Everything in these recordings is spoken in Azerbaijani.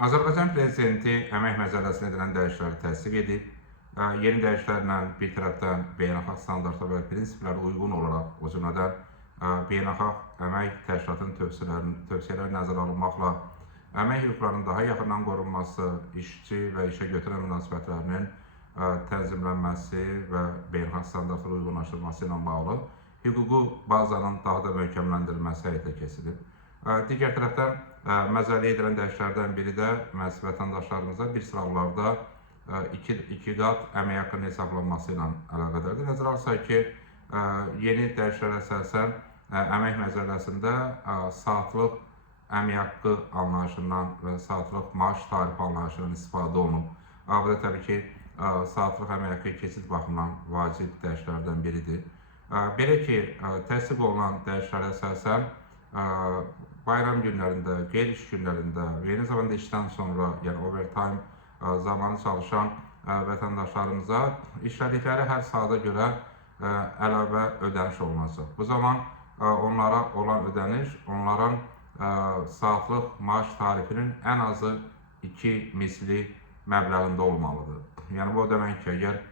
Azərbaycan Prezidenti əmək məcəlləsinə edilən dəyişiklikləri təsdiq edib. Yeni dəyişikliklərlə bir tərəfdən beynəlxalq standartlara və prinsiplərə uyğun olaraq, o cümlədən beynəlxalq əmək təşkilatının tövsiyələri nəzərə alınmaqla əmək hüquqlarının daha yaxından qorunması, işçi və işə götürən münasibətlərinin tənzimlənməsi və beynəlxalq standartlara uyğunlaşdırılması ilə bağlı hüquqi bazanın daha da möhkəmləndirilməsi həyata keçirilib. Digər tərəfdən, məcəlləyə edilən dəyişikliklərdən biri də məhz vətəndaşlarımıza bir sıra hallarda iki qat əmək haqqının hesablanması ilə əlaqədardır. Nəzərə alsaq ki, yeni dəyişikliklərə əsasən əmək məcəlləsində saatlıq əmək haqqı anlayışından və saatlıq maaş tarifi anlayışından istifadə olunub. Bu da təbii ki, saatlıq əmək haqqı keçid baxımından vacib dəyişikliklərdən biridir. Belə ki, təsdiq olunan dəyişikliklərə əsasən bayram günlərində, qeyri-iş günlərində və eyni zamanda işdən sonra, yəni overtime zamanı çalışan vətəndaşlarımıza işlədikləri hər saata görə əlavə ödəniş olunacaq. Bu zaman onlara olan ödəniş, onların saatlıq maaş tarifinin ən azı 2 misli məbləğində olmalıdır. Yəni, bu demək ki, əgər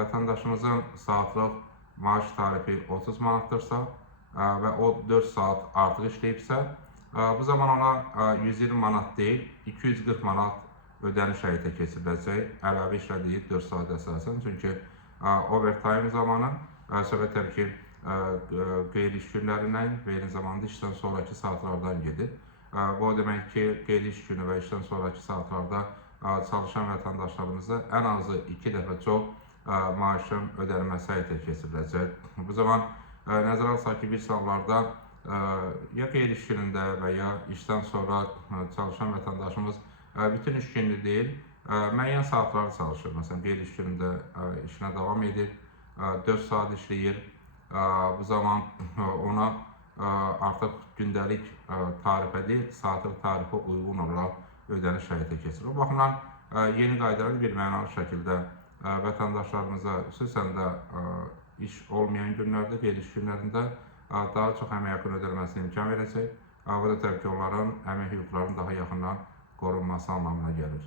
vətəndaşımızın saatlıq maaş tarifi 30 manatdırsa və o 4 saat artıq işləyibsə, bu zaman ona 120 manat deyil, 240 manat ödəniş həyata keçiriləcək, əlavə işlədiyi 4 saat əsasən. Çünki overtime zamanı söhbət təbii ki, qeyri-iş günlərindən və eyni zamanda işdən sonraki saatlardan gedir. Bu demək ki, qeyri-iş günü və işdən sonraki saatlarda çalışan vətəndaşlarımıza ən azı 2 dəfə çox maaşın ödənilməsi həyata keçiriləcək. Bu zaman nəzərə alsaq ki, bir sıralarda ya qeyri-iş günündə və ya işdən sonra çalışan vətəndaşımız bütün iş günü deyil, müəyyən saatlar çalışır. Məsələn, qeyri-iş günündə işinə davam edir, 4 saat işləyir. Bu zaman ona artıq gündəlik tarifə deyil, saatlıq tarifə uyğun olaraq ödəniş həyata keçirilir. Bu baxımdan yeni qaydalar bir mənalı şəkildə vətəndaşlarımıza, xüsusən də iş olmayan günlərdə, qeyri-iş günlərində daha çox əmək haqqının ödənilməsinə imkan verəcək. Bu da təbii ki, onların əmək hüquqlarının daha yaxından qorunması anlamına gəlir.